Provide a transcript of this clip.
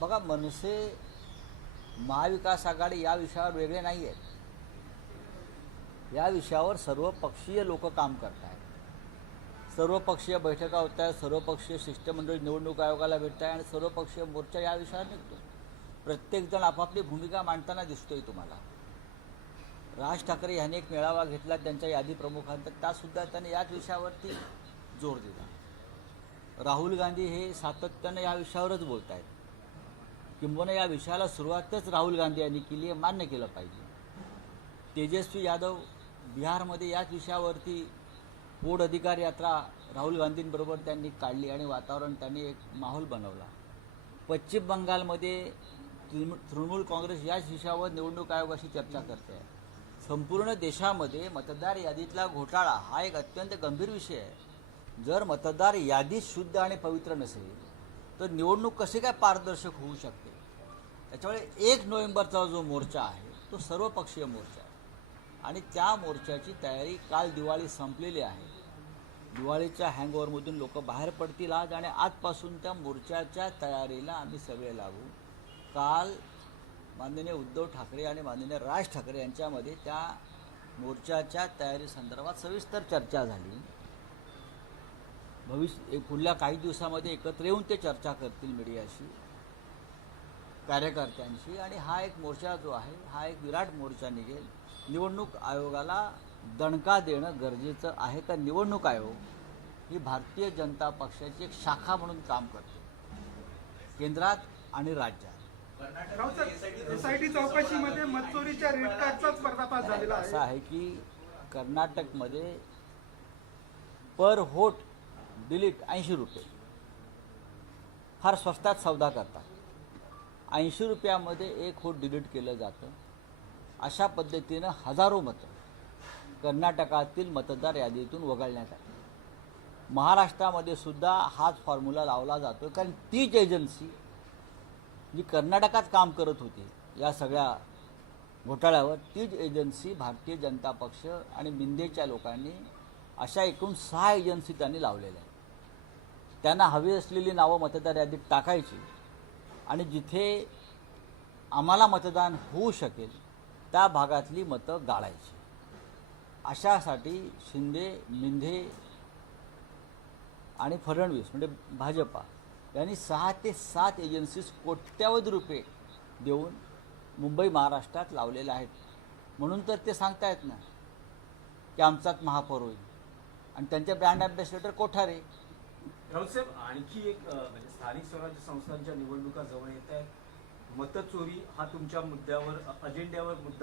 बघा मनसे महाविकास आघाडी या विषयावर वेगळे नाही आहेत. या विषयावर सर्वपक्षीय लोक काम करत आहेत. सर्वपक्षीय बैठका होत आहेत, सर्वपक्षीय शिष्टमंडळ निवडणूक आयोगाला भेटत आहे आणि सर्वपक्षीय मोर्चा या विषयावर निघतो. प्रत्येकजण आपापली भूमिका मांडताना दिसतोय तुम्हाला. राज ठाकरे यांनी एक मेळावा घेतला त्यांच्या यादी प्रमुखांचा, त्यासुद्धा त्याने याच विषयावरती जोर दिला. राहुल गांधी हे सातत्यानं या विषयावरच बोलत आहेत. किंबहुना या विषयाला सुरुवातच राहुल गांधी यांनी केली आहे, मान्य केलं पाहिजे. तेजस्वी यादव बिहारमध्ये याच विषयावरती पोड अधिकार यात्रा राहुल गांधींबरोबर त्यांनी काढली आणि वातावरण त्यांनी एक माहोल बनवला. पश्चिम बंगालमध्ये तृणमूल काँग्रेस याच विषयावर निवडणूक आयोगाशी चर्चा करते आहे. संपूर्ण देशामध्ये मतदार यादीतला घोटाळा हा एक अत्यंत गंभीर विषय आहे. जर मतदार यादी शुद्ध आणि पवित्र नसेल तर निवडणूक कशी काय पारदर्शक होऊ शकते. त्याच्यामुळे 1 नोव्हेंबरचा जो मोर्चा आहे तो सर्वपक्षीय मोर्चा आहे आणि त्या मोर्चाची तयारी काल दिवाळी संपलेली आहे. दिवाळीच्या हँगओव्हरमधून लोक बाहेर पडतील आज आणि आजपासून त्या मोर्चाच्या तयारीला आम्ही सगळे लागू. काल माननीय उद्धव ठाकरे आणि माननीय राज ठाकरे यांच्यामध्ये त्या मोर्चाच्या तयारीसंदर्भात सविस्तर चर्चा झाली. पुढल्या काही दिवसामध्ये एकत्र येऊन ते चर्चा करतील मीडियाशी, कार्यकर्त्यांशी आणि हा एक मोर्चा जो आहे हा एक विराट मोर्चा निघेल. निवडणूक आयोगाला दणका देणं गरजेचं आहे. तर निवडणूक आयोग ही भारतीय जनता पक्षाची एक शाखा म्हणून काम करते केंद्रात आणि राज्यात. एसआयटी चौकशीमध्ये मतचोरीच्या रेड कार्डचाच पर्दाफाश झालेला आहे. असं आहे की कर्नाटकमध्ये पर होट डिलीट 80 रुपये, फार स्वस्तात सौदा करतात. 80 रुपयामध्ये 1 होट डिलीट केलं जातं. अशा पद्धतीनं हजारो मतं कर्नाटकातील मतदार यादीतून वगळण्यात आली. महाराष्ट्रामध्ये सुद्धा हाच फॉर्म्युला लावला जातो, कारण तीच एजन्सी जी कर्नाटकात काम करत होती या सगळ्या घोटाळ्यावर, तीच एजन्सी भारतीय जनता पक्ष आणि मिंदेच्या लोकांनी अशा एकूण 6 एजन्सी त्यांनी लावलेल्या आहेत. त्यांना हवी असलेली नावं मतदार यादीत टाकायची आणि जिथे आम्हाला मतदान होऊ शकेल त्या भागातली मतं गाळायची. अशासाठी शिंदे, मिंधे आणि फडणवीस म्हणजे भाजपा यांनी 6 ते 7 एजन्सीज कोट्यावधी रुपये देऊन मुंबई महाराष्ट्रात लावलेल्या आहेत. म्हणून तर ते सांगतायत ना की आमचाच महापौर होईल आणि त्यांचे ब्रँड ॲम्बॅसेडर कोठारे. राऊतसाहेब, आणखी एक म्हणजे स्थानिक स्वराज्य संस्थांच्या निवडणुका जवळ येत आहेत. मतचोरी हा तुमच्या मुद्द्यावर, अजेंड्यावर मुद्दा